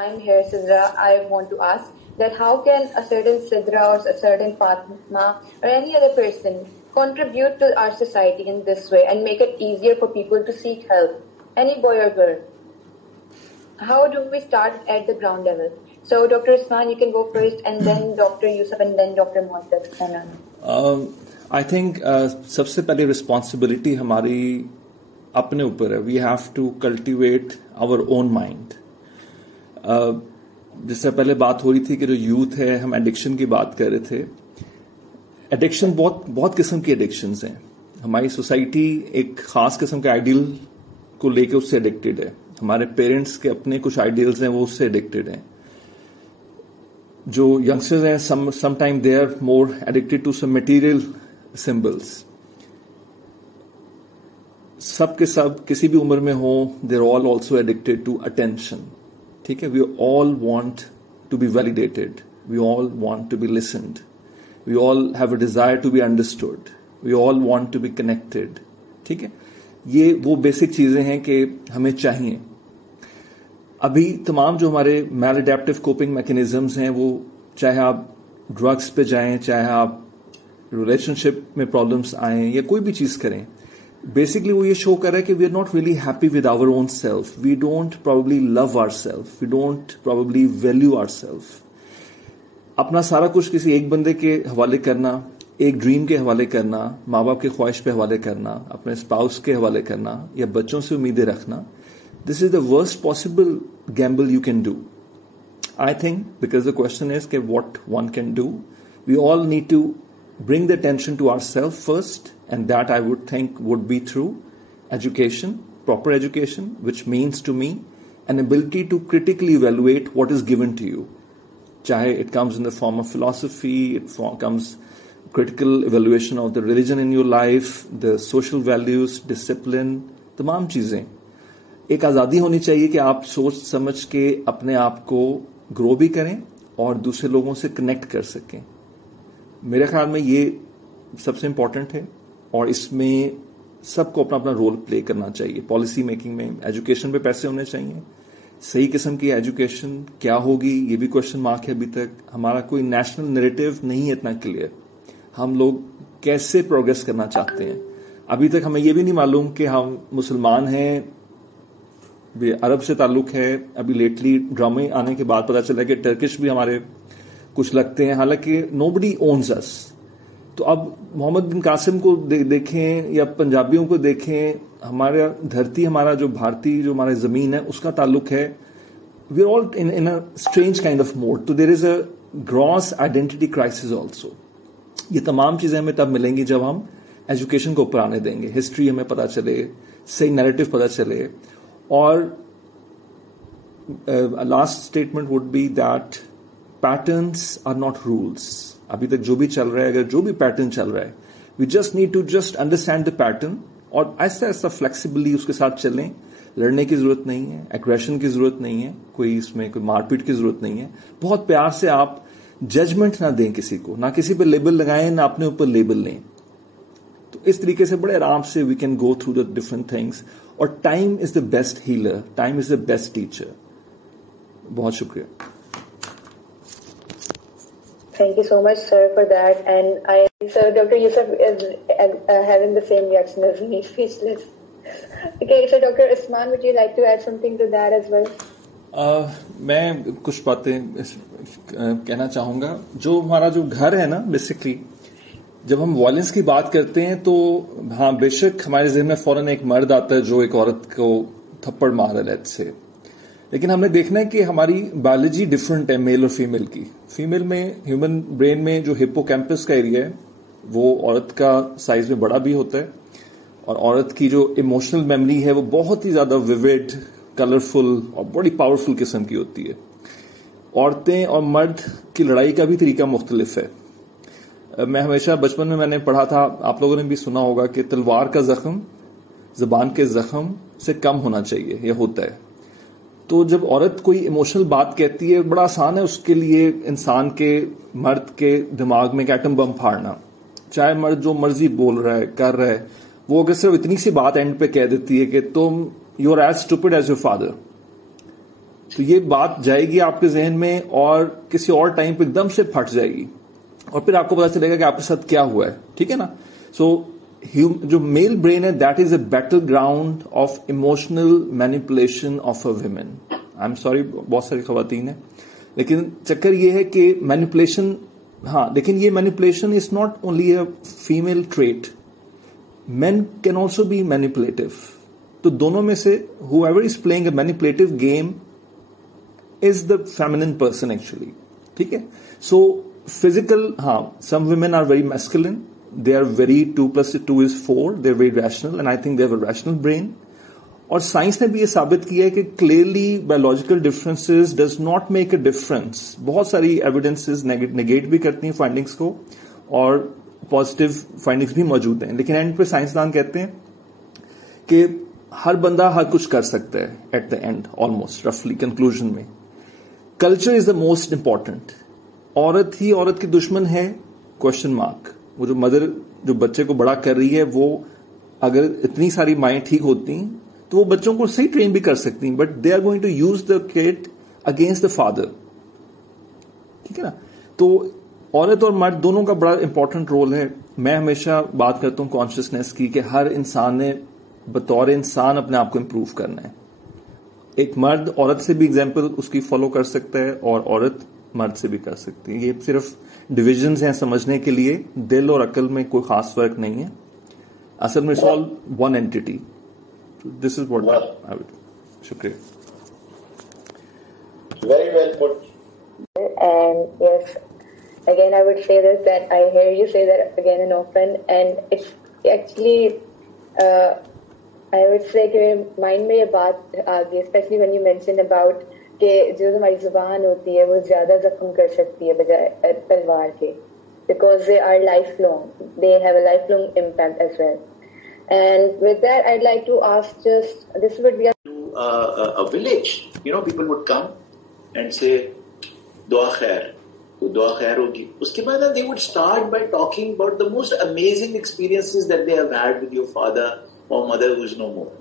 time here, Sidra, I want to ask that how can a certain Sidra or a certain Fatma or any other person contribute to our society in this way and make it easier for people to seek help, any boy or girl? How do we start at the ground level? So Dr. Usman, you can go first, and then Dr. Yusuf, and then Dr. Muhaddith. I think सबसे पहले responsibility हमारी अपने ऊपर है. We have to cultivate our own mind. जिससे पहले बात हो रही थी कि जो यूथ है, हम एडिक्शन की बात कर रहे थे. एडिक्शन बहुत किस्म की एडिक्शंस हैं. हमारी सोसाइटी एक खास किस्म के आइडियल को लेकर उससे एडिक्टेड है. हमारे पेरेंट्स के अपने कुछ आइडियल्स हैं, वो उससे एडिक्टेड हैं. जो यंगस्टर्स हैं, sometime they are more addicted to some material symbols. सब के सब किसी भी उम्र में हो, they are all also addicted to attention. ठीक है, we all want to be validated, we all want to be listened, we all have a desire to be understood, we all want to be connected. ठीक है, ये वो basic चीजें हैं कि हमें चाहिए. अभी तमाम जो हमारे मैल एडेप्टिव कोपिंग मैकेनिज्म्स हैं, वो चाहे आप ड्रग्स पे जाएं, चाहे आप रिलेशनशिप में प्रॉब्लम्स आए या कोई भी चीज करें, बेसिकली वो ये शो कर रहा है कि we are not really happy with our own self. We don't probably love our self, we don't probably value our self. अपना सारा कुछ किसी एक बंदे के हवाले करना, एक ड्रीम के हवाले करना, माँ बाप की ख्वाहिश पे हवाले करना, अपने स्पाउस के हवाले करना या बच्चों से उम्मीदें रखना, this is the worst possible gamble you can do. I think because the question is कि what one can do. We all need to bring the attention to ourselves first, and that I would think would be through education, proper education, which means to me an ability to critically evaluate what is given to you. Chahe it comes in the form of philosophy, it comes critical evaluation of the religion in your life, the social values, discipline, तमाम चीजें. एक आजादी होनी चाहिए कि आप सोच समझ के अपने आप को ग्रो भी करें और दूसरे लोगों से कनेक्ट कर सकें. मेरे ख्याल में ये सबसे इंपॉर्टेंट है और इसमें सबको अपना अपना रोल प्ले करना चाहिए. पॉलिसी मेकिंग में एजुकेशन पे पैसे होने चाहिए. सही किस्म की एजुकेशन क्या होगी, ये भी क्वेश्चन मार्क है. अभी तक हमारा कोई नेशनल नैरेटिव नहीं है इतना क्लियर. हम लोग कैसे प्रोग्रेस करना चाहते हैं, अभी तक हमें ये भी नहीं मालूम कि हम मुसलमान हैं, अरब से ताल्लुक है. अभी लेटली ड्रामे आने के बाद पता चला कि टर्किश भी हमारे कुछ लगते हैं, हालांकि नोबडी ओन्स अस. तो अब मोहम्मद बिन कासिम को देखें या पंजाबियों को देखें, हमारा धरती, हमारा जो भारतीय जो हमारा जमीन है, उसका ताल्लुक है. We are all in a strange kind of mode. तो there is a gross identity crisis also. ये तमाम चीजें हमें तब मिलेंगी जब हम एजुकेशन को ऊपर आने देंगे, हिस्ट्री हमें पता चले, सही नैरेटिव पता चले. और last statement would be that patterns are not rules. अभी तक जो भी चल रहा है, अगर जो भी पैटर्न चल रहा है, we just need to just understand the pattern और ऐसा ऐसा फ्लेक्सिबली उसके साथ चलें. लड़ने की जरूरत नहीं है, एग्रेशन की जरूरत नहीं है, कोई इसमें कोई मारपीट की जरूरत नहीं है. बहुत प्यार से आप जजमेंट ना दें किसी को, ना किसी पर लेबल लगाएं, ना अपने ऊपर लेबल लें. तो इस तरीके से बड़े आराम से we can go through the different things. और time is the best healer, time is the best teacher. बहुत शुक्रिया. Thank you so much, sir, for that. And so Dr. Yusuf is having the same reaction as me, speechless. Okay, so Dr. Usman, would you like to add something to that as well? मैं कुछ बातें कहना चाहूंगा. जो हमारा जो घर है ना, बेसिकली जब हम वायलेंस की बात करते हैं तो हाँ, बेशक हमारे जहन में फौरन एक मर्द आता है जो एक औरत को थप्पड़ मार रहा है से. लेकिन हमने देखना है कि हमारी बायोलॉजी डिफरेंट है मेल और फीमेल की. फीमेल में, ह्यूमन ब्रेन में जो हिप्पोकैम्पस का एरिया है, वो औरत का साइज में बड़ा भी होता है. और औरत की जो इमोशनल मेमोरी है, वो बहुत ही ज्यादा विविड, कलरफुल और बड़ी पावरफुल किस्म की होती है. औरतें और मर्द की लड़ाई का भी तरीका मुख्तलिफ है. मैं हमेशा बचपन में मैंने पढ़ा था, आप लोगों ने भी सुना होगा कि तलवार का जख्म जबान के जख्म से कम होना चाहिए, यह होता है. तो जब औरत कोई इमोशनल बात कहती है, बड़ा आसान है उसके लिए इंसान के, मर्द के दिमाग में एक एटम बम फाड़ना. चाहे मर्द जो मर्जी बोल रहा है, कर रहा है, वो अगर सिर्फ इतनी सी बात एंड पे कह देती है कि तुम you are as stupid as your father, تو یہ بات جائے گی آپ کے ذہن میں اور کسی اور ٹائم پہ ایک دم سے پھٹ جائے گی اور پھر آپ کو پتا چلے گا کہ آپ کے ساتھ کیا ہوا ہے. ٹھیک ہے نا. سو جو میل برین ہے that is a battle ground of emotional manipulation of a women. I am sorry بہت ساری خواتین ہیں لیکن چکر یہ ہے کہ مینیپولیشن, ہاں لیکن یہ manipulation is not only a female trait, man can also be manipulative. تو دونوں میں سے whoever is playing a manipulative game is the feminine person actually. ٹھیک ہے. سو فزیکل, ہاں some women are very masculine, they are very 2 + 2 is 4, they're very rational and I think they have a rational brain. اور science نے بھی یہ ثابت کیا ہے کہ clearly biological differences does not make a difference. بہت ساری ایویڈینسز نگیٹ بھی کرتی ہیں فائنڈنگس کو اور پازیٹیو فائنڈنگس بھی موجود ہیں, لیکن اینڈ پہ سائنسدان کہتے ہیں کہ ہر بندہ ہر کچھ کر سکتا ہے ایٹ دا اینڈ, آلموسٹ رفلی کنکلوژن میں. Culture is the most important. عورت ہی عورت کی دشمن ہے کوشچن مارک. وہ جو مدر جو بچے کو بڑا کر رہی ہے وہ اگر اتنی ساری مائیں ٹھیک ہوتی ہیں تو وہ بچوں کو صحیح ٹرین بھی کر سکتی ہیں, but they are going to use the kid against the father. ٹھیک ہے نا. تو عورت اور مرد دونوں کا بڑا امپورٹنٹ رول ہے. میں ہمیشہ بات کرتا ہوں کانشیسنیس کی کہ ہر انسان نے بطور انسان اپنے آپ کو امپروو کرنا ہے. ایک مرد عورت سے بھی ایگزامپل اس کی فالو کر سکتا ہے اور عورت مرد سے بھی کر سکتی ہے. یہ صرف ڈویژنز ہیں سمجھنے کے لیے, دل اور عقل میں کوئی خاص فرق نہیں ہے. اصل میں all one entity. This is what I would. شکریہ. Very well put. And yes, again I would say this, that I hear you say that again and often, and it's actually I would say کہ mind میں یہ بات آ گئی, especially when you mentioned about کہ جو ہماری زبان ہوتی ہے وہ زیادہ زخم کر سکتی ہے بجائے تلوار کے, because they are lifelong, they have a lifelong impact as well. And with that I'd like to ask, just this would be a village, people would come and say dua khair, تو دعا خیر ہوگی. اس کے بعد they would start by talking about the most amazing experiences that they have had with your father or mother who is no more.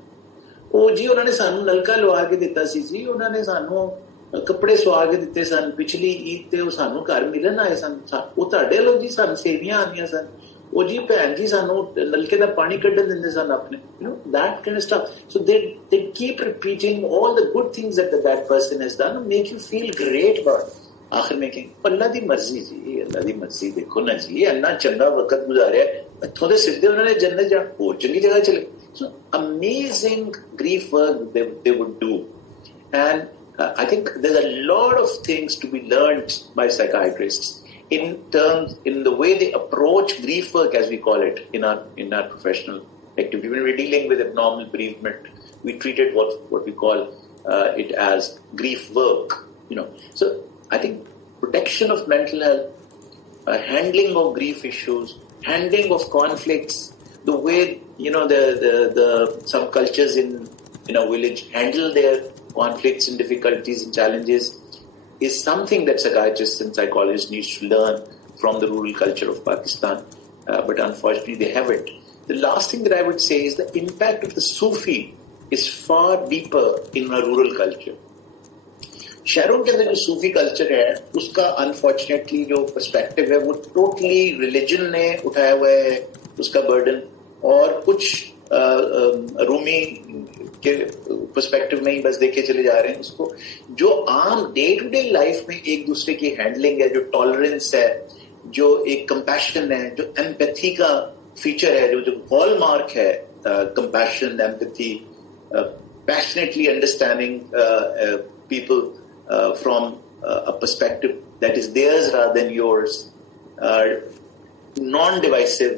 ਉਹ ਜੀ ਉਹਨਾਂ ਨੇ ਸਾਨੂੰ ਨਲਕਾ ਲਵਾ ਕੇ ਦਿੱਤਾ ਸੀ ਜੀ, ਉਹਨਾਂ ਨੇ ਸਾਨੂੰ ਕੱਪੜੇ ਸਵਾ ਕੇ ਦਿੱਤੇ ਸਨ, ਪਿਛਲੀ ਈਦ ਤੇ ਉਹ ਸਾਨੂੰ ਘਰ ਮਿਲਣ ਆਏ ਸਨ, ਉਹ ਤੁਹਾਡੇ ਵੱਲੋਂ ਜੀ ਸਾਨੂੰ ਸੇਵੀਆਂ ਆਉਂਦੀਆਂ ਸਨ, ਉਹ ਜੀ ਭੈਣ ਜੀ ਸਾਨੂੰ ਨਲਕੇ ਦਾ ਪਾਣੀ ਕੱਢਣ ਦਿੰਦੇ ਸਨ ਆਪਣੇ, that kind of stuff. So they keep repeating all the good things that person has done and make you feel great about it. آخر میں کہ اللہ دی مرضی جی, اللہ دی مرضی, دیکھو نا جی اتنا چنگا وقت گزاریا, اتوں دے سیدھے انہوں نے جنت جا اور چنگی جگہ چلے. So amazing grief work they would do. And I think there's a lot of things to be learned by psychiatrists in the way they approach grief work, as we call it in our professional activity. When we're dealing with abnormal bereavement, we treat it what we call it as grief work. So I think protection of mental health, handling of grief issues, handling of conflicts, the way the some cultures in a village handle their conflicts and difficulties and challenges is something that psychiatrists and psychologists need to learn from the rural culture of Pakistan, but unfortunately they haven't. The last thing that I would say is the impact of the Sufi is far deeper in a rural culture. شہروں کے اندر جو صوفی culture ہے اس کا unfortunately جو perspective ہے وہ totally religion نے اٹھایا ہوا ہے اس کا برڈن, اور کچھ رومی کے پرسپیکٹو میں ہی بس دیکھے چلے جا رہے ہیں اس کو. جو عام ڈے ٹو ڈے لائف میں ایک دوسرے کی ہینڈلنگ ہے, جو ٹالرنس ہے, جو ایک کمپیشن ہے, جو ایمپیتھی کا فیچر ہے, جو ہال مارک ہے, compassion, empathy, passionately understanding people from a perspective that is theirs rather than yours, non-divisive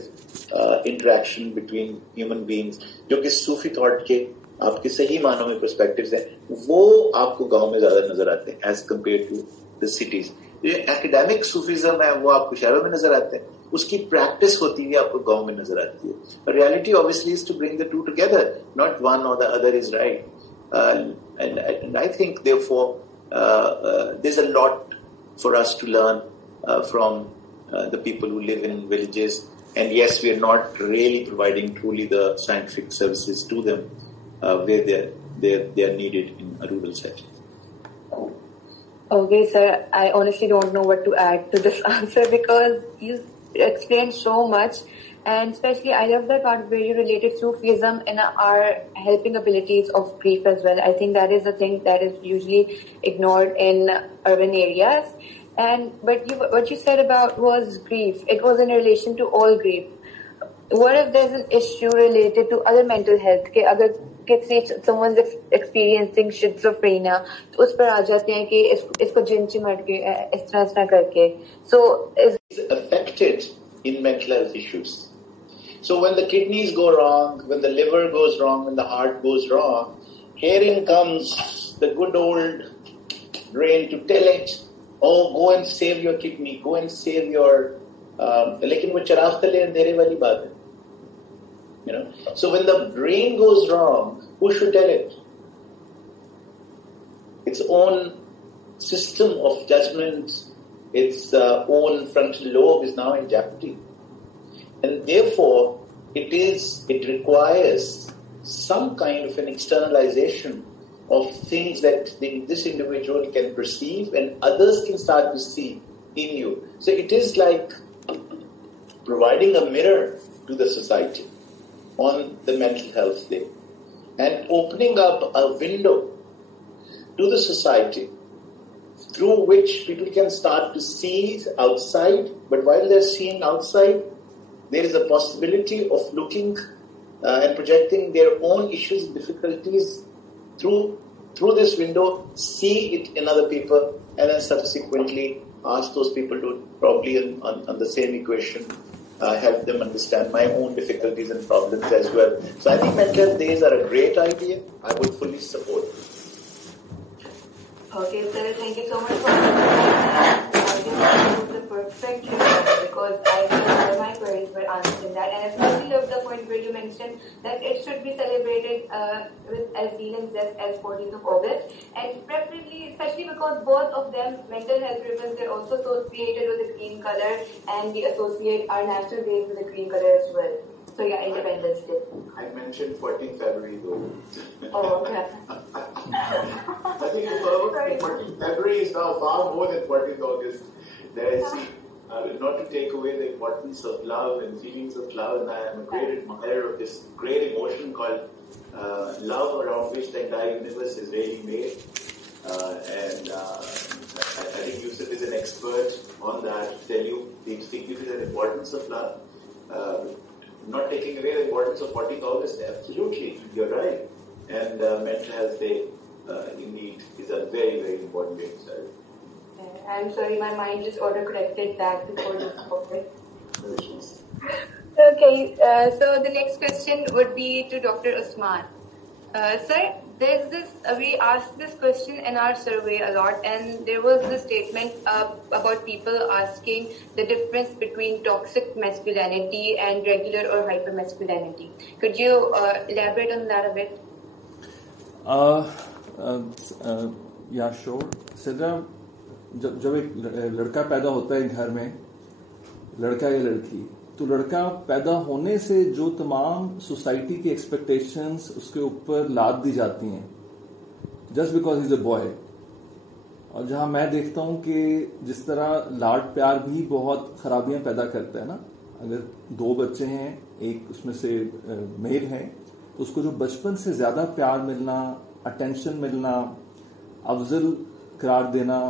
interaction between human beings, جو کہ صوفی تھاٹ کے آپ کے صحیح معنوں میں پرسپیکٹیوز ہیں, وہ آپ کو گاؤں میں زیادہ نظر آتے ہیں as compared to the cities. جو ایکڈیمک صوفیزم ہے وہ آپ کو شہروں میں نظر آتے ہیں, اس کی پریکٹس ہوتی ہوئی آپ کو گاؤں میں نظر آتی ہے. Reality obviously is to bring the two together, not one or the other is right. And I think therefore there's a lot for us to learn from the people who live in villages, and yes, we are not really providing truly the scientific services to them where they are needed in a rural setting. Okay, sir, I honestly don't know what to add to this answer because you explained so much, and especially I love that part where you related Sufism and our helping abilities of grief as well. I think that is a thing that is usually ignored in urban areas. And what you said about was grief. It was in relation to all grief. What if there's an issue related to other mental health? کہ اگر someone's experiencing schizophrenia تو اس پر آ جاتے ہیں کہ اس کو جن چمٹ کے اس طرح کر کے. So is affected in mental health issues. So when the kidneys go wrong, when the liver goes wrong, when the heart goes wrong, herein comes the good old brain to tell it, oh, go and save your kidney, go and save your لیکن وہ چراغ تلے اندھیرے والی بات ہے. You know? So when the brain goes wrong, who should tell it? Its own system of judgment, its own frontal lobe is now in jeopardy. And therefore, it requires some kind of an externalization of things that this individual can perceive and others can start to see in you. So it is like providing a mirror to the society on the mental health day and opening up a window to the society through which people can start to see outside, but while they're seeing outside, there is a possibility of looking and projecting their own issues and difficulties through this window, see it in other people, and then subsequently ask those people to probably on the same equation help them understand my own difficulties and problems as well. So I think mental health days are a great idea. I would fully support it. Okay, sir, thank you so much for that. I think that was the perfect response because I think all my queries were answered in that. And I especially love the point where you mentioned that it should be celebrated with as zeal and zest as 14th of August. And preferably, especially because both of them, mental health ribbons, they're also associated with the green color, and we associate our national days with the green color as well. So yeah, Independence Day. I mentioned 14th February though. Oh, okay. I think 14th February is now far more than 14th August. There is, not to take away the importance of love and feelings of love, and I am a great admirer of this great emotion called love, around which the entire universe is really made. And I think Yusuf is an expert on that to tell you the significance and importance of love. Not taking away the importance of 14th August, absolutely, you're right. And mental health day, indeed, is a very, very important day. Sorry. I'm sorry, my mind just auto-corrected that before this topic. No issues. Okay, so the next question would be to Dr. Usman. Sir, there's this, we asked this question in our survey a lot, and there was this statement about people asking the difference between toxic masculinity and regular or hypermasculinity. Could you elaborate on that a bit? Yeah, sure. Sidra, جب ایک لڑکا پیدا ہوتا ہے گھر میں، لڑکا یا لڑکی، تو لڑکا پیدا ہونے سے جو تمام سوسائٹی کی ایکسپیکٹیشنز اس کے اوپر لاد دی جاتی ہیں just because he is a boy. اور جہاں میں دیکھتا ہوں کہ جس طرح لاڈ پیار بھی بہت خرابیاں پیدا کرتا ہے نا. اگر 2 بچے ہیں، ایک اس میں سے میل ہے، تو اس کو جو بچپن سے زیادہ پیار ملنا، اٹینشن ملنا، افضل قرار دینا،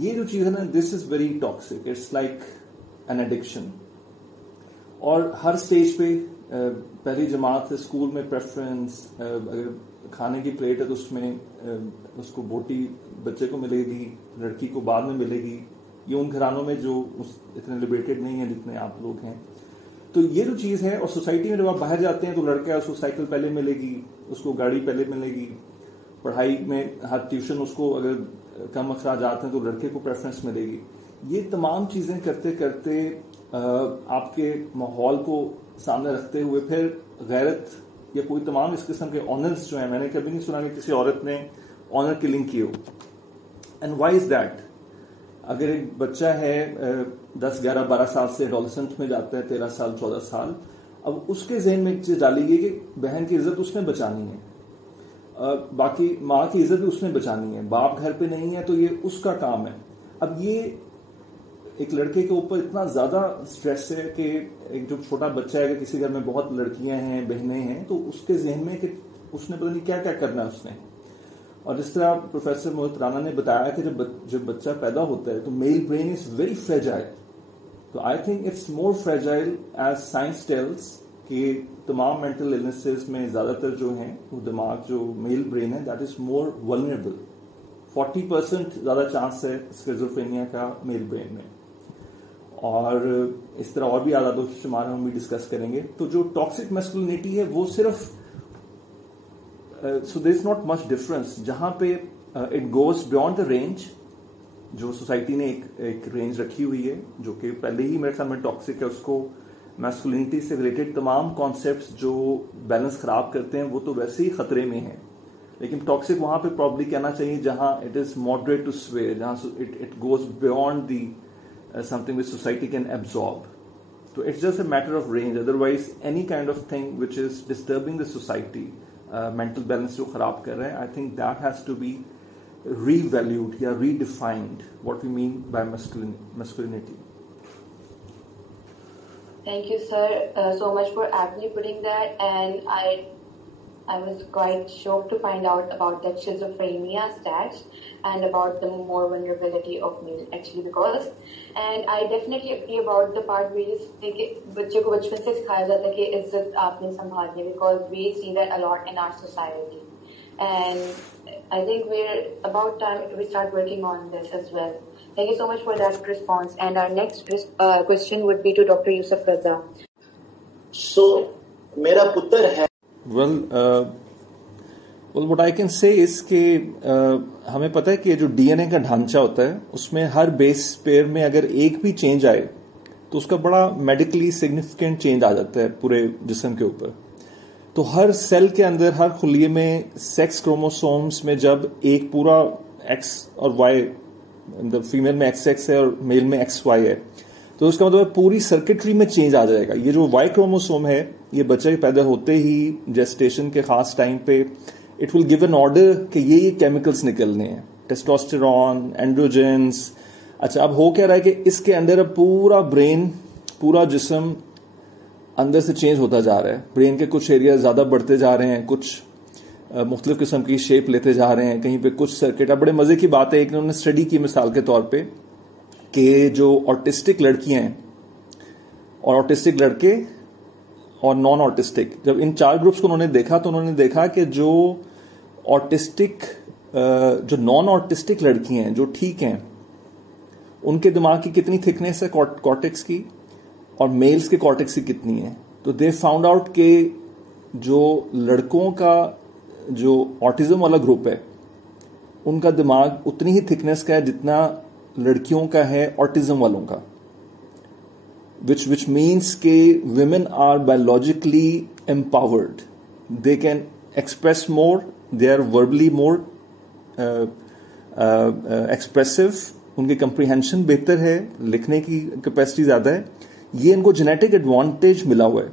یہ جو چیز ہے نا، this is very toxic. It's like an addiction. اور ہر سٹیج پہ پہلی جماعت ہے اسکول میں پریفرنس، اگر کھانے کی پلیٹ ہے تو اس میں اس کو بوٹی بچے کو ملے گی، لڑکی کو بعد میں ملے گی. یہ ان گھرانوں میں جو اتنے لبریٹڈ نہیں ہیں جتنے آپ لوگ ہیں. تو یہ جو چیز ہے، اور سوسائٹی میں جب آپ باہر جاتے ہیں تو لڑکا اس کو سائیکل پہلے ملے گی، اس کو گاڑی پہلے ملے گی، پڑھائی میں ہر ٹیوشن اس کو اگر کم اخراجات ہیں تو لڑکے کو پریفرنس ملے گی. یہ تمام چیزیں کرتے کرتے آپ کے ماحول کو سامنے رکھتے ہوئے پھر غیرت یا کوئی تمام اس قسم کے آنرز جو ہیں، میں نے کبھی نہیں سنا کہ کسی عورت نے آنر کلنگ کی ہو. And why is that? اگر ایک بچہ ہے 10 11 12 سال سے ایڈولسنٹ میں جاتا ہے، 13 سال 14 سال، اب اس کے ذہن میں ایک چیز ڈالی گئی کہ بہن کی عزت اس نے بچانی ہے. باقی ماں کی عزت بھی اس نے بچانی ہے, باپ گھر پہ نہیں ہے تو یہ اس کا کام ہے. اب یہ ایک لڑکے کے اوپر اتنا زیادہ اسٹریس ہے کہ ایک جو چھوٹا بچہ ہے, اگر کسی گھر میں بہت لڑکیاں ہیں, بہنیں ہیں, تو اس کے ذہن میں کہ اس نے پتہ نہیں کیا کیا کرنا ہے اس نے. اور جس طرح پروفیسر موہت رانا نے بتایا کہ جب بچہ پیدا ہوتا ہے تو male brain is very fragile. تو I think it's more fragile as science tells کہ تمام مینٹل النیسز میں زیادہ تر جو ہیں وہ دماغ جو میل برین ہے دیٹ از مور ولنریبل. 40% زیادہ چانس ہے اسکیزوفرینیا کا میل برین میں. اور اس طرح اور بھی اعداد و شمار ہم بھی ڈسکس کریں گے. تو جو ٹاکسک میسکولینٹی ہے وہ صرف سو دیر از ناٹ مچ ڈفرنس, جہاں پہ it goes beyond the range جو سوسائٹی نے ایک رینج رکھی ہوئی ہے, جو کہ پہلے ہی میرے خیال میں ٹاکسک ہے. اس کو میسکولینٹی سے ریلیٹڈ تمام کانسیپٹس جو بیلنس خراب کرتے ہیں وہ تو ویسے ہی خطرے میں ہیں, لیکن ٹاکسک وہاں پہ پرابلی کہنا چاہیے جہاں it is moderate to swear, جہاں it goes beyond the something which society can absorb. So it's just a matter of range. Otherwise, any kind of thing which is disturbing the society, mental balance jo kharab kar raha hai, I think that has to be revalued or redefined, what we mean by masculinity. Thank you, sir, so much for aptly putting that. And I was quite shocked to find out about that schizophrenia stats and about the more vulnerability of male actually, because and I definitely agree about the part where you say کہ بچے کو بچپن سے سکھایا جاتا ہے کہ عزت آپ نے سنبھالنی ہے, because we see that a lot in our society, and I think we're about time we start working on this as well. Thank you so much for that response. And our next question would be to Dr. Yusuf Raza. So میرا پتر ہے. Well, what I can say is کہ ہمیں پتہ ہے کہ جو D N اے کا ڈھانچہ ہوتا ہے اس میں ہر بیس پیئر میں اگر ایک بھی چینج آئے تو اس کا بڑا میڈیکلی سگنیفیکینٹ چینج آ جاتا ہے پورے جسم کے اوپر. تو ہر سیل کے اندر, ہر خلیے میں سیکس کروموسومز میں جب ایک پورا ایکس اور وائی, فیمیل میں ایکس ایکس ہے اور میل میں ایکس وائی ہے, تو اس کا مطلب پوری سرکٹری میں چینج آ جائے گا. یہ جو وائی کروموسوم ہے یہ بچے پیدا ہوتے ہی جیسٹیشن کے خاص ٹائم پہ it will give an order کہ یہ کیمیکلز نکلنے ہیں, ٹیسٹوسٹیرون, اینڈروجنس. اچھا, اب ہو کیا رہا ہے کہ اس کے اندر اب پورا برین, پورا جسم اندر سے چینج ہوتا جا رہا ہے. برین کے کچھ ایریا زیادہ بڑھتے جا رہے ہیں, کچھ مختلف قسم کی شیپ لیتے جا رہے ہیں, کہیں پہ کچھ سرکٹ. اب بڑے مزے کی بات ہے, ایک انہوں نے اسٹڈی کی مثال کے طور پہ کہ جو آٹسٹک لڑکیاں ہیں اور آٹسٹک لڑکے اور نان آٹسٹک, جب ان 4 گروپس کو انہوں نے دیکھا تو انہوں نے دیکھا کہ جو آٹسٹک, جو نان آٹسٹک لڑکیاں ہیں جو ٹھیک ہیں, ان کے دماغ کی کتنی تھکنیس ہے کارٹیکس کی, اور میلز کے کارٹیکس کی کتنی ہے. تو دے فاؤنڈ آؤٹ کہ جو لڑکوں کا جو آٹزم والا گروپ ہے ان کا دماغ اتنی ہی تھکنیس کا ہے جتنا لڑکیوں کا ہے آٹزم والوں کا, which means کہ women are biologically empowered. They can express more, they are verbally more expressive, ان کی comprehension بہتر ہے, لکھنے کی کیپیسٹی زیادہ ہے. یہ ان کو جینیٹک ایڈوانٹیج ملا ہوا ہے,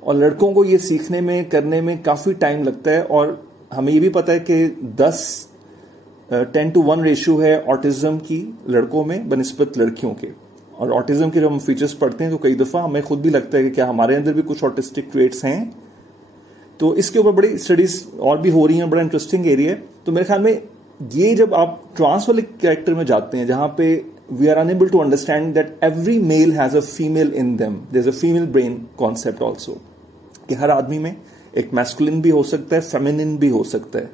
اور لڑکوں کو یہ سیکھنے میں کرنے میں کافی ٹائم لگتا ہے. اور ہمیں یہ بھی پتا ہے کہ 10:1 ریشو ہے آٹزم کی لڑکوں میں بنسبت لڑکیوں کے. اور آٹزم کے جب ہم فیچرز پڑھتے ہیں تو کئی دفعہ ہمیں خود بھی لگتا ہے کہ کیا ہمارے اندر بھی کچھ آٹسٹک ٹریٹس ہیں. تو اس کے اوپر بڑی اسٹڈیز اور بھی ہو رہی ہیں, بڑا انٹرسٹنگ ایریا ہے. تو میرے خیال میں یہ جب آپ ٹرانس والے کریکٹر میں جاتے ہیں جہاں پہ we are unable to understand that every male has a female in them, there is a female brain concept also, کہ ہر آدمی میں ایک میسکولن بھی ہو سکتا ہے, فیمینن بھی ہو سکتا ہے.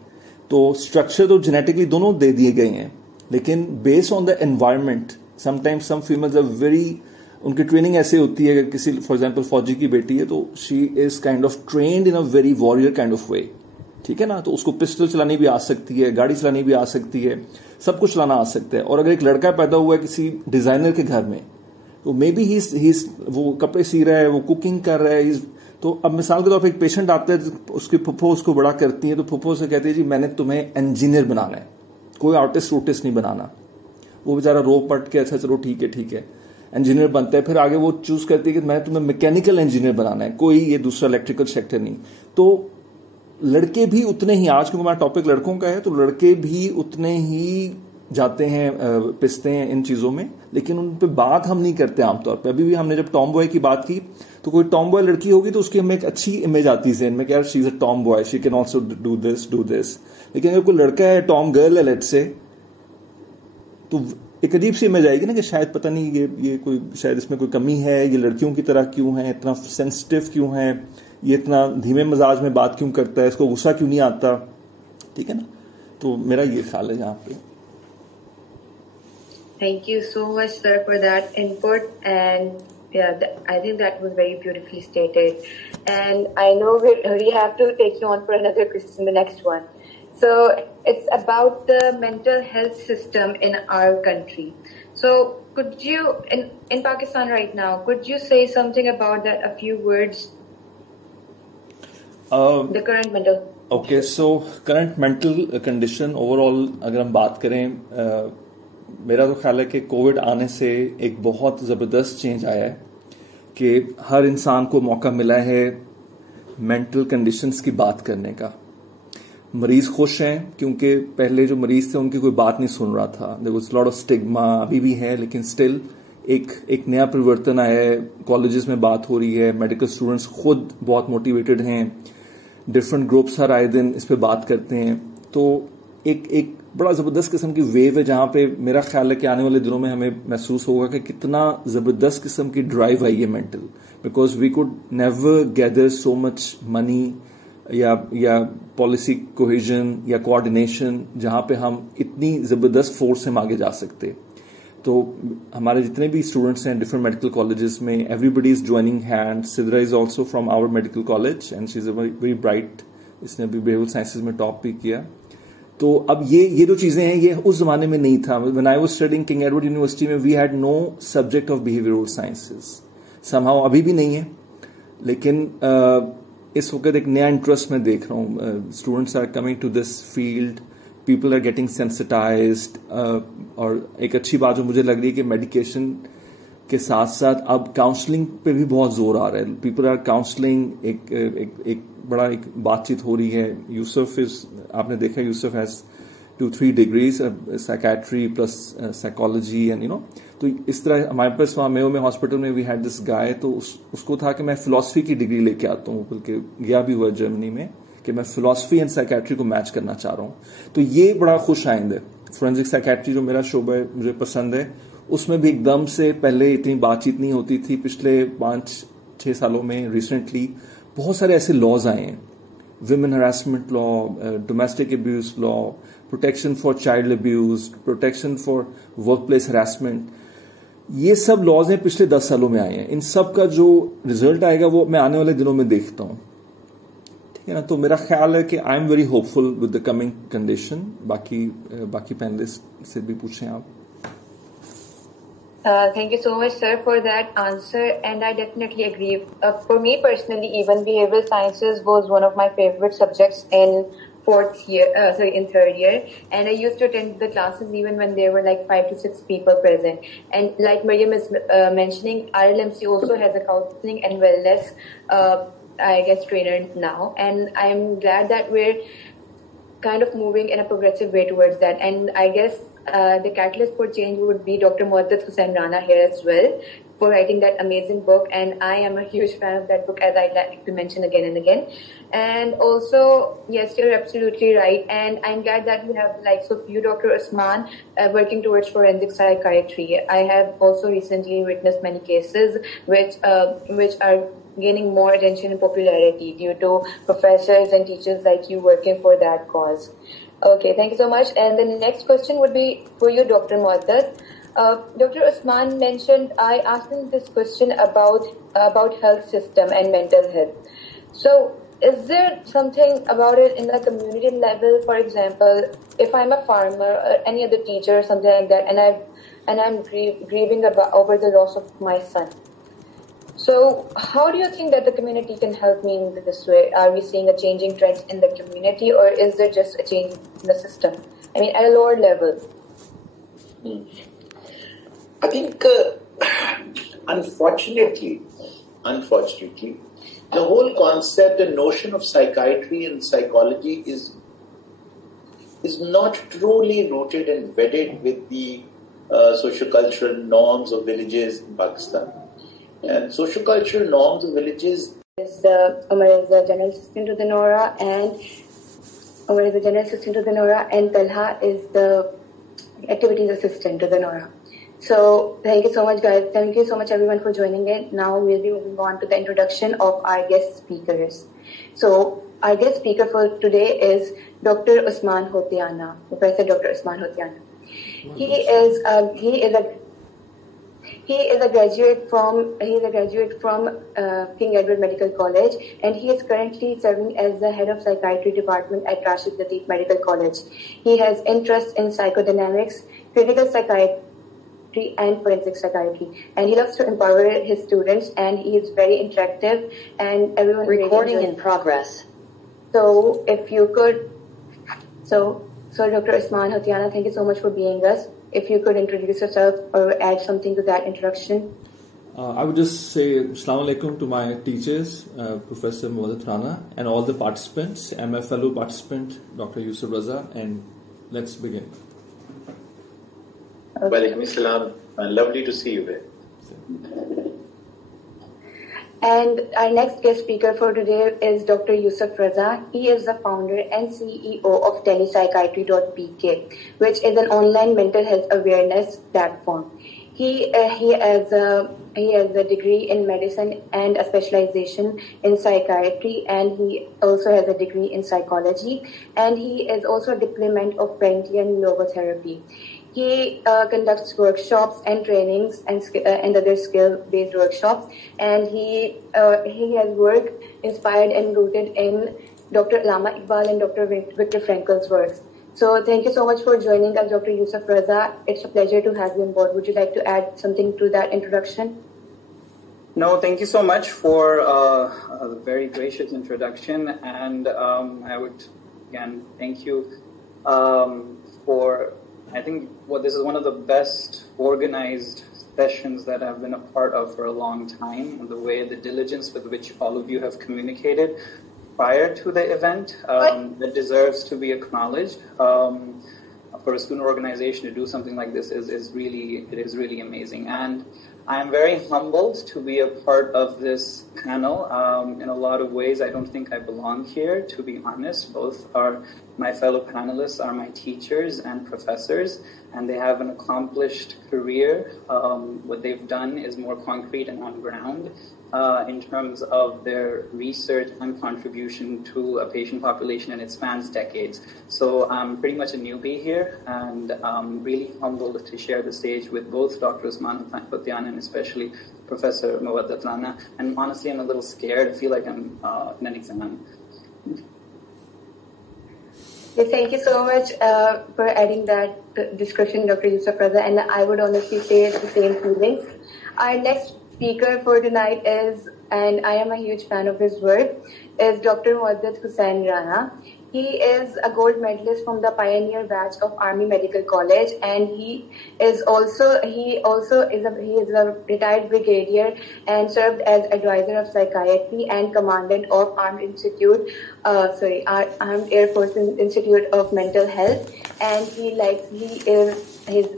تو اسٹرکچر تو جینیٹکلی دونوں دے دیے گئے ہیں, لیکن based on the environment sometimes some females are very, ان کی ٹریننگ ایسے ہوتی ہے کہ کسی فار ایگزامپل فوجی کی بیٹی ہے تو she is kind of trained in a very warrior kind of way, ٹھیک ہے نا. تو اس کو پسٹل چلانی بھی آ سکتی ہے, گاڑی چلانی بھی آ سکتی ہے, سب کچھ چلانا آ سکتا ہے. اور اگر ایک لڑکا پیدا ہوا ہے کسی ڈیزائنر کے گھر میں تو مے بی وہ کپڑے سی رہا ہے, وہ کوکنگ کر رہا ہے. تو اب مثال کے طور پہ ایک پیشنٹ آتا ہے, اس کی پھپھو اس کو بڑا کرتی ہے, تو پھپھو سے کہتی ہے جی میں نے تمہیں انجینئر بنانا ہے, کوئی آرٹسٹ نہیں بنانا. وہ بیچارہ رو پٹ کے اچھا چلو ٹھیک ہے انجینئر بنتا ہے. پھر آگے وہ چوز کرتی ہے کہ میں تمہیں میکینیکل انجینئر بنانا ہے, کوئی یہ دوسرا الیکٹریکل سیکٹر نہیں. تو لڑکے بھی اتنے ہی, آج کیونکہ ہمارا ٹاپک لڑکوں کا ہے تو لڑکے بھی اتنے ہی جاتے ہیں پستے ہیں ان چیزوں میں, لیکن ان پہ بات ہم نہیں کرتے عام طور پہ. ابھی بھی ہم نے جب ٹام بوائے کی بات کی تو کوئی ٹام بوائے لڑکی ہوگی تو اس کی ہمیں ایک اچھی امیج آتی ہے ذہن میں کہ یار she is a tomboy, she can also do this. لیکن اگر کوئی لڑکا ہے ٹام گرل ہے لیٹ سے, تو ایک عجیب سی امیج آئے گی نا کہ شاید پتہ نہیں یہ کوئی شاید اس میں کوئی کمی ہے, یہ لڑکیوں کی طرح کیوں ہے, اتنا سینسٹیو کیوں ہے, یہ اتنا دھیمے مزاج میں بات کیوں کرتا ہے, اس کو غصہ کیوں نہیں آتا. ٹھیک ہے نا, تو میرا یہ خیال ہے یہاں پہ. Thank you so much, sir, for that input. And yeah, I think that was very beautifully stated. And I know we have to take you on for another question, the next one. So it's about the mental health system in our country. So could you, in Pakistan right now, could you say something about that, a few words? The current mental. Okay, so current mental condition overall, اگر ہم بات کریں, میرا تو خیال ہے کہ Covid آنے سے ایک بہت زبردست چینج آیا ہے کہ ہر انسان کو موقع ملا ہے مینٹل کنڈیشنز کی بات کرنے کا. مریض خوش ہیں کیونکہ پہلے جو مریض تھے ان کی کوئی بات نہیں سن رہا تھا. there was a lot of stigma, ابھی بھی ہے لیکن اسٹل ایک نیا پریورتن آیا ہے. کالجز میں بات ہو رہی ہے, میڈیکل اسٹوڈنٹس خود بہت موٹیویٹڈ ہیں, ڈفرینٹ گروپس ہر آئے دن اس پہ بات کرتے ہیں. تو ایک بڑا زبردست قسم کی ویو ہے جہاں پہ میرا خیال ہے کہ آنے والے دنوں میں ہمیں محسوس ہوگا کہ کتنا زبردست قسم کی ڈرائیو آئی ہے mental, because we could never gather so much money یا پالیسی کوہیژن یا کوآرڈینیشن جہاں پہ ہم اتنی زبردست فورس سے ہم آگے جا سکتے. تو ہمارے جتنے بھی اسٹوڈنٹس ہیں ڈفرنٹ میڈیکل کالجز میں, everybody is joining hand. Sidra is also from our medical college and she is a very bright, اس نے ابھی بیہیویئرل سائنسز میں ٹاپ بھی کیا. تو اب یہ جو چیزیں ہیں یہ اس زمانے میں نہیں تھا. when I was studying king Edward university میں we had no subject of behavioral sciences. somehow ابھی بھی نہیں ہے, لیکن اس وقت ایک نیا انٹرسٹ میں دیکھ رہا ہوں. Students are coming to this field, people are getting sensitized. اور ایک اچھی بات جو مجھے لگ رہی ہے کہ میڈیکیشن کے ساتھ ساتھ اب کاؤنسلنگ پہ بھی بہت زور آ رہا ہے. پیپل آر کاؤنسلنگ, ایک بڑا ایک بات چیت ہو رہی ہے. یوسف آپ نے دیکھا, Yusuf has 2-3 degrees, psychiatry plus psychology and تو اس طرح ہمارے پاس وہاں میو میں ہاسپٹل میں وی ہیڈ دس گائے, تو اس کو تھا کہ میں فلاسفی کی ڈگری لے کے آتا ہوں, بلکہ گیا بھی ہوا جرمنی میں کہ میں فلاسفی اینڈ سائیکیٹری کو میچ کرنا چاہ رہا ہوں. تو یہ بڑا خوش آئند ہے. فورینسک سائیکیٹری جو میرا شعبہ ہے مجھے پسند ہے, اس میں بھی ایک دم سے پہلے اتنی بات چیت نہیں ہوتی تھی. پچھلے 5-6 سالوں میں ریسنٹلی بہت سارے ایسے لاز آئے ہیں, women harassment law, domestic abuse law, protection for child abuse, protection for work place harassment. یہ سب لاز ہیں پچھلے 10 سالوں میں آئے ہیں. ان سب کا جو ریزلٹ آئے گا وہ میں آنے والے دنوں میں دیکھتا ہوں. ٹھیک ہے نا, تو میرا خیال ہے کہ I am very hopeful with the coming condition. باقی پینلسٹ سے بھی پوچھیں آپ. Thank you so much, sir, for that answer, and I definitely agree. For me personally, even behavioral sciences was one of my favorite subjects in in third year, and I used to attend the classes even when there were like 5 to 6 people present. And like Mariam is mentioning, RLMC also has a counseling and wellness, I guess, trainer now, and I'm glad that we're kind of moving in a progressive way towards that. And I guess the catalyst for change would be Dr. Muaddad Hussain Rana here as well, for writing that amazing book, and I am a huge fan of that book, as I like to mention again and again. And also, yes, you're absolutely right, and I'm glad that we have the likes of you, Dr. Usman, working towards forensic psychiatry. I have also recently witnessed many cases which are gaining more attention and popularity due to professors and teachers like you working for that cause. Okay, thank you so much. And the next question would be for you, Dr. Muaddad. Dr. Usman mentioned, I asked him this question about health system and mental health. So, is there something about it in the community level? For example, if I'm a farmer or any other teacher or something like that, and I'm grieving over the loss of my son. So, how do you think that the community can help me in this way? Are we seeing a changing trend in the community, or is there just a change in the system? I mean, at a lower level. I think, unfortunately, the whole concept and notion of psychiatry and psychology is not truly rooted and wedded with the socio-cultural norms of villages in Pakistan. And socio-cultural norms of villages Umar is the General Assistant to the NORA, and Talha is the Activities Assistant to the NORA. So thank you so much, guys. Thank you so much, everyone, for joining in. Now we'll be moving on to the introduction of our guest speakers. So our guest speaker for today is Dr. Usman Hotiana, Professor Dr. Usman Hotiana. He is a graduate from King Edward Medical College, and he is currently serving as the head of psychiatry department at Rashid Latif Medical College. He has interest in psychodynamics, critical psychiatry, and forensic psychiatry, and he loves to empower his students, and he is very interactive, and everyone recording in progress. So if you could, so Dr. Usman Hotiana, thank you so much for being with us. If you could introduce yourself or add something to that introduction. I would just say Assalamu alaikum to my teachers, Professor Muwaddat Rana, and all the participants, and my fellow participant, Dr. Yusuf Raza, and let's begin. Walaikum assalam. Lovely to see you there. And our next guest speaker for today is Dr. Yusuf Raza. He is the founder and CEO of telepsychiatry.pk, which is an online mental health awareness platform. He has a degree in medicine and a specialization in psychiatry, and he also has a degree in psychology, and he is also a diplomant of Freudian logotherapy. He conducts workshops and trainings and other skill-based workshops, and he has work inspired and rooted in Dr. Allama Iqbal and Dr. Viktor Frankl's works. So thank you so much for joining us, Dr. Yusuf Raza. It's a pleasure to have you on board. Would you like to add something to that introduction? No, thank you so much for a very gracious introduction, and I would again thank you for. I think this is one of the best organized sessions that I've been a part of for a long time, and the diligence with which all of you have communicated prior to the event that deserves to be acknowledged. For a student organization to do something like this is really amazing, and I'm very humbled to be a part of this panel. In a lot of ways, I don't think I belong here, to be honest. Both my fellow panelists are my teachers and professors, and they have an accomplished career. What they've done is more concrete and on ground in terms of their research and contribution to a patient population, and it spans decades. So I'm pretty much a newbie here, and I'm really humbled to share the stage with both Dr. Usman Hotiana and especially Professor Muwaddat Rana. And honestly, I'm a little scared. I feel like I'm in an exam. Thank you so much for adding that description, Dr. Yusuf Raza, and I would honestly say the same feelings. Our next speaker for tonight is, and I am a huge fan of his work, is Dr. Muwaddat Hussain Rana. He is a gold medalist from the pioneer batch of Army Medical College, and he is a retired brigadier and served as advisor of psychiatry and commandant of Armed Air Force Institute of Mental Health, and he's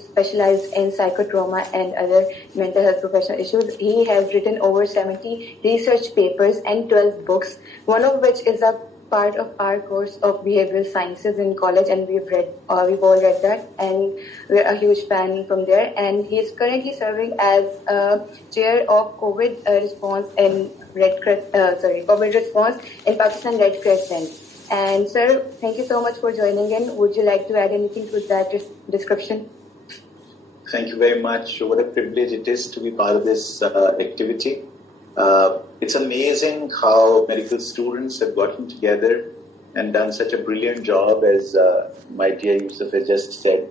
specialized in psychotrauma and other mental health professional issues. He has written over 70 research papers and 12 books, one of which is a part of our course of behavioral sciences in college, and we've all read that, and we're a huge fan from there. And he is currently serving as chair of COVID response in COVID response in Pakistan Red Crescent. And sir, thank you so much for joining in. Would you like to add anything to that description? Thank you very much. What a privilege it is to be part of this activity. It's amazing how medical students have gotten together and done such a brilliant job, as my dear Yusuf has just said.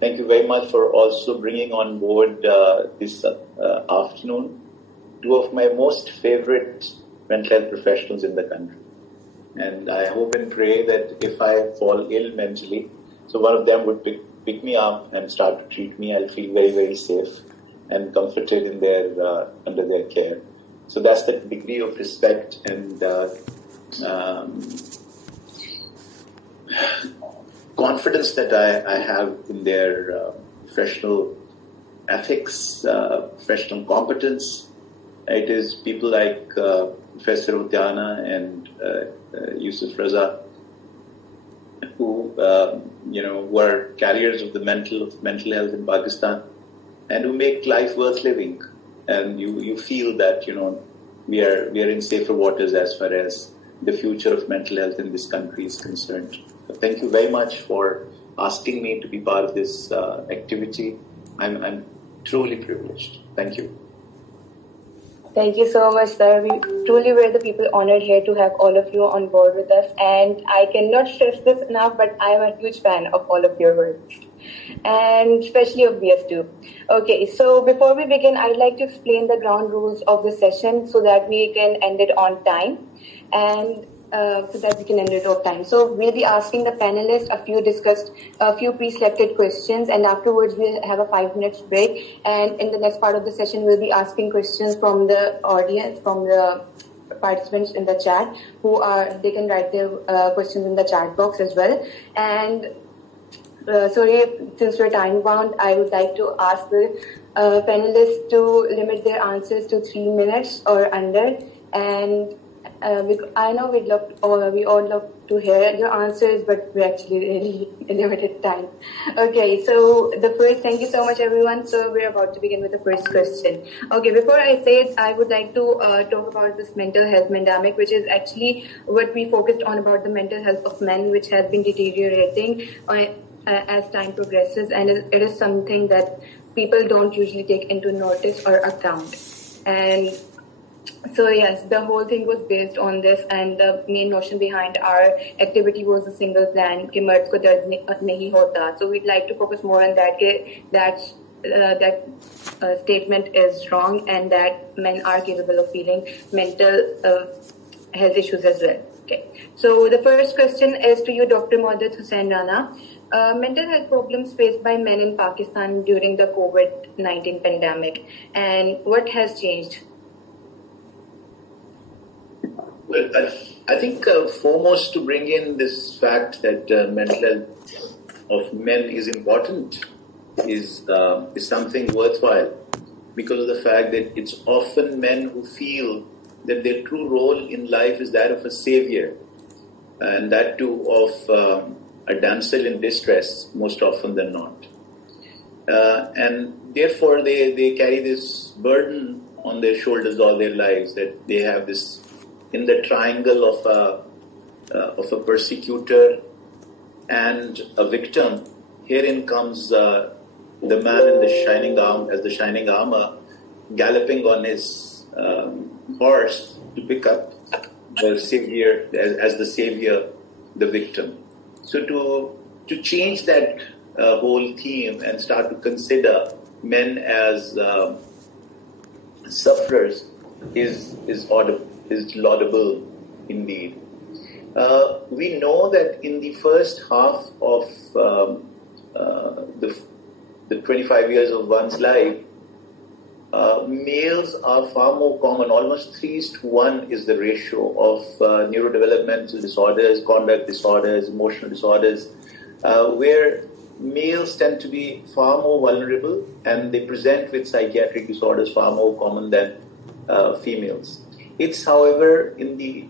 Thank you very much for also bringing on board this afternoon two of my most favorite mental health professionals in the country. And I hope and pray that if I fall ill mentally, so one of them would pick me up and start to treat me. I'll feel very, very safe and comforted in under their care. So that's the degree of respect and confidence that I have in their professional ethics, professional competence. It is people like Professor Uddiyana and Yusuf Raza, who were carriers of the mental health in Pakistan, and who make life worth living. And you feel that we are in safer waters as far as the future of mental health in this country is concerned. So thank you very much for asking me to be part of this activity. I'm truly privileged. Thank you. Thank you so much, sir. We truly were the people honored here to have all of you on board with us. And I cannot stress this enough, but I am a huge fan of all of your work. And especially of BS2. Okay, so before we begin, I'd like to explain the ground rules of the session so that we can end it on time. And So we'll be asking the panelists a few pre-selected questions, and afterwards we'll have a 5 minutes break. And in the next part of the session, we'll be asking questions from the audience, from the participants in the chat, they can write their questions in the chat box as well. And sorry, since we're time bound, I would like to ask the panelists to limit their answers to 3 minutes or under. And I know we all love to hear your answers, but we're actually really limited time. Okay, so thank you so much, everyone. So we're about to begin with the first question. Okay, before I say it, I would like to talk about this mental health pandemic, which is actually what we focused on about the mental health of men, which has been deteriorating as time progresses, and it is something that people don't usually take into notice or account. And so yes, the whole thing was based on this, and the main notion behind our activity was a single plan, कि मर्द को दर्द नहीं होता. So we'd like to focus more on that statement is wrong, and that men are capable of feeling mental health issues as well. Okay. So the first question is to you, Dr. Maudat Hussain Rana. Mental health problems faced by men in Pakistan during the COVID-19 pandemic, and what has changed? Well, I think foremost to bring in this fact that mental health of men is important is something worthwhile, because of the fact that it's often men who feel that their true role in life is that of a savior, and that too of a damsel in distress, most often than not. And therefore they carry this burden on their shoulders all their lives, that they have this, in the triangle of a persecutor and a victim. Herein comes the man in the shining armor, galloping on his horse to pick up the savior, as the savior, the victim. So to change that whole theme and start to consider men as sufferers is laudable indeed. We know that in the first half of the 25 years of one's life, males are far more common. Almost 3:1 is the ratio of neurodevelopmental disorders, conduct disorders, emotional disorders, where males tend to be far more vulnerable, and they present with psychiatric disorders far more common than females. It's, however, in the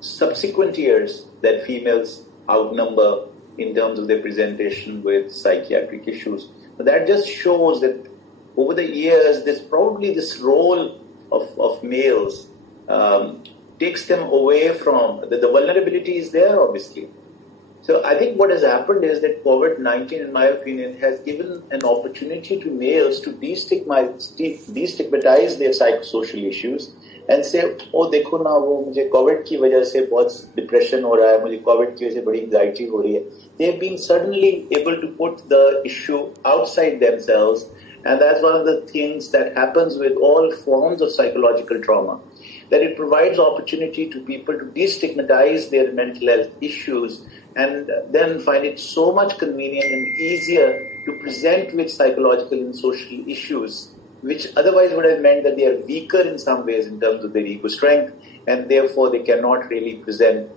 subsequent years that females outnumber in terms of their presentation with psychiatric issues. But that just shows that over the years, there's probably this role of males takes them away from, the vulnerability is there, obviously. So I think what has happened is that COVID-19, in my opinion, has given an opportunity to males to destigmatize their psychosocial issues and say, oh, देखो ना, वो मुझे COVID की वजह से बहुत depression हो रहा है, मुझे COVID की वजह से बड़ी anxiety हो रही है. They have been suddenly able to put the issue outside themselves, and that's one of the things that happens with all forms of psychological trauma, that it provides opportunity to people to destigmatize their mental health issues and then find it so much convenient and easier to present with psychological and social issues which otherwise would have meant that they are weaker in some ways in terms of their ego strength, and therefore they cannot really present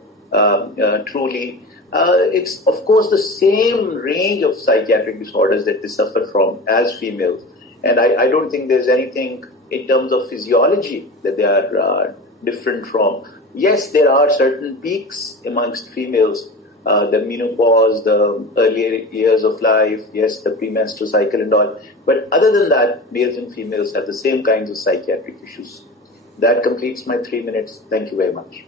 truly. It's, of course, the same range of psychiatric disorders that they suffer from as females. And I don't think there's anything in terms of physiology that they are different from. Yes, there are certain peaks amongst females, the menopause, the earlier years of life, yes, the premenstrual cycle and all. But other than that, males and females have the same kinds of psychiatric issues. That completes my 3 minutes. Thank you very much.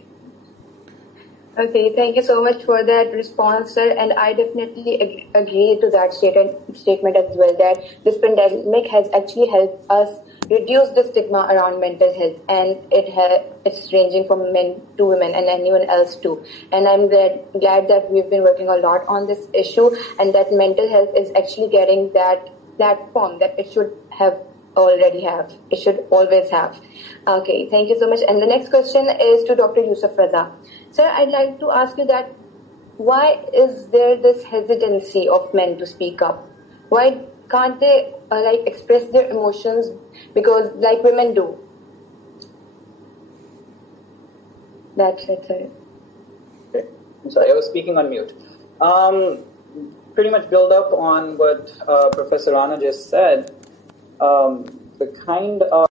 Okay, thank you so much for that response, sir. And I definitely agree to that statement as well, that this pandemic has actually helped us reduce the stigma around mental health, and it's ranging from men to women and anyone else too. And I'm glad that we've been working a lot on this issue, and that mental health is actually getting that platform that it should always have. Okay, thank you so much. And the next question is to Dr. Yusuf Raza. Sir, I'd like to ask you that why is there this hesitancy of men to speak up? Why can't they express their emotions because like women do? That's it, sir. Okay. I'm sorry, I was speaking on mute. Pretty much build up on what Professor Rana just said. The kind of